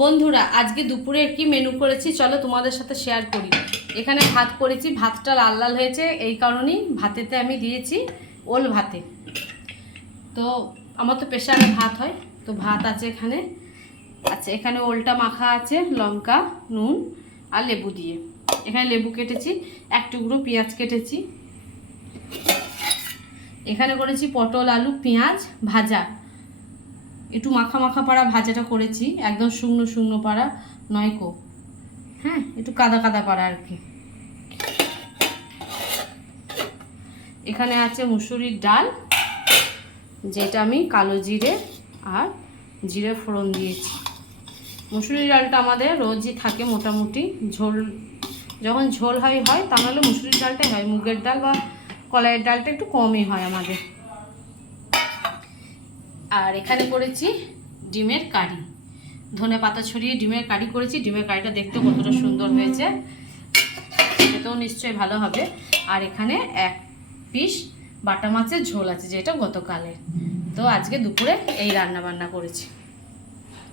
বন্ধুরা আজকে দুপুরে কি মেনু করেছি চলো তোমাদের সাথে শেয়ার করি। এখানে ভাত করেছি, ভাতটা লাল লাল হয়েছে, এই কারণেই ভাতেতে আমি দিয়েছি ওল ভাতে। তো আমার তো প্রেশারে ভাত হয়, তো ভাত আছে এখানে। আচ্ছা, এখানে ওলটা মাখা আছে লঙ্কা, নুন আর লেবু দিয়ে। এখানে লেবু কেটেছি, এক টুকরো পেঁয়াজ কেটেছি। এখানে করেছি পটল আলু পেঁয়াজ ভাজা, একটু মাখা মাখা পাড়া ভাজাটা করেছি, একদম শুকনো শুকনো পাড়া নয়কো, হ্যাঁ একটু কাদা কাদা পাড়া আর কি। এখানে আছে মুসুরির ডাল, যেটা আমি কালো জিরে আর জিরে ফোড়ন দিয়েছি। মুসুরির ডালটা আমাদের রোজই থাকে মোটামুটি, ঝোল যখন ঝোল হয় তা নাহলে মুসুরির ডালটাই হয়, মুগের ডাল বা কলাইয়ের ডালটা একটু কমই হয় আমাদের। আর এখানে করেছি ডিমের কারি, ধনে পাতা ছড়িয়ে ডিমের কারি করেছি। ডিমের কারিটা দেখতে কতটা সুন্দর হয়েছে, খেতেও নিশ্চয়ই ভালো হবে। আর এখানে এক পিস বাটা মাছের ঝোল আছে, যেটা গতকালের। তো আজকে দুপুরে এই রান্না বান্না করেছি।